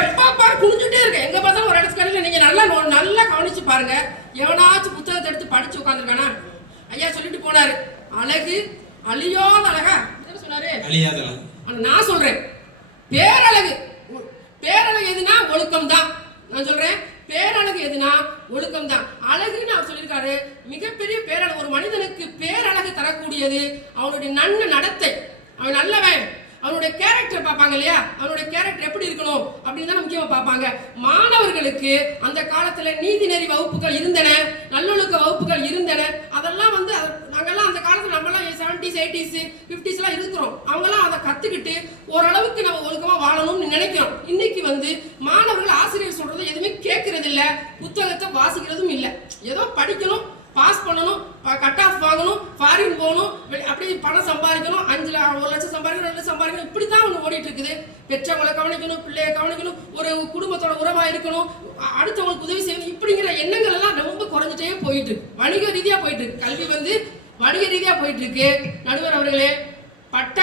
எப்ப பாரு குனிஞ்சுட்டே இருக்கு. எங்க பார்த்தாலும் ஒரு இடத்துக்கு நீங்க நல்லா கவனிச்சு பாருங்க. எவனாச்சும் புத்தகத்தை எடுத்து படிச்சு உட்காந்துருக்கானா? ஐயா சொல்லிட்டு போனாரு, அழகு அழியாத அழகா சொன்னாரு. நான் சொல்றேன் பேரழகு. பேரழகு எதுனா ஒழுக்கம் தான். நான் சொல்றேன் பேரழகு எதுனா ஒழுக்கம் தான். அழகுன்னு அவர் சொல்லியிருக்காரு. மிகப்பெரிய பேரழகு, ஒரு மனிதனுக்கு பேரழகு தரக்கூடியது அவனுடைய நல்ல நடத்தை. அவன் நல்லவன், அவனுடைய கேரக்டர் பார்ப்பாங்க இல்லையா? அவனுடைய கேரக்டர் எப்படி இருக்கணும் அப்படின்னு தான் முக்கியமா பார்ப்பாங்க. மாணவர்களுக்கு அந்த காலத்துல நீதிநெறி வகுப்புகள் இருந்தன, நல்லொழுக்க வகுப்புகள் இருந்தன. அதெல்லாம் வந்து நாங்கெல்லாம் அந்த காலத்துல நம்மலாம் 70s 80s 50s எல்லாம் இருக்கிறோம். அவங்கெல்லாம் அதை கத்துக்கிட்டு ஓரளவுக்கு நம்ம ஒழுக்கமா வாழணும்னு நினைக்கிறோம். இன்னைக்கு வந்து மாணவர்கள் ஆசிரியர் சொல்றது எதுவுமே கேட்கறது இல்லை, புத்தகத்தை வாசிக்கிறதும் இல்லை. ஏதோ படிக்கணும், பாஸ் பண்ணணும், கட் ஆஃப் வாங்கணும், ஃபாரின் போகணும், அப்படி பணம் சம்பாதிக்கணும், 1 லட்சம் சம்பாதிக்கணும், 2 லட்சம் சம்பாதிக்கணும், இப்படி தான் ஒன்று ஓடிட்டு இருக்குது. பெற்றவங்களை கவனிக்கணும், பிள்ளையை கவனிக்கணும், ஒரு குடும்பத்தோட உறவா இருக்கணும், அடுத்தவங்களுக்கு உதவி செய்யணும், இப்படிங்கிற எண்ணங்கள் எல்லாம் ரொம்ப குறைஞ்சிட்டே போயிட்டு இருக்கு. வணிக ரீதியா போயிட்டு இருக்கு. கல்வி வந்து வணிக ரீதியா போயிட்டு இருக்கு. நடுவர் அவர்களே, பட்ட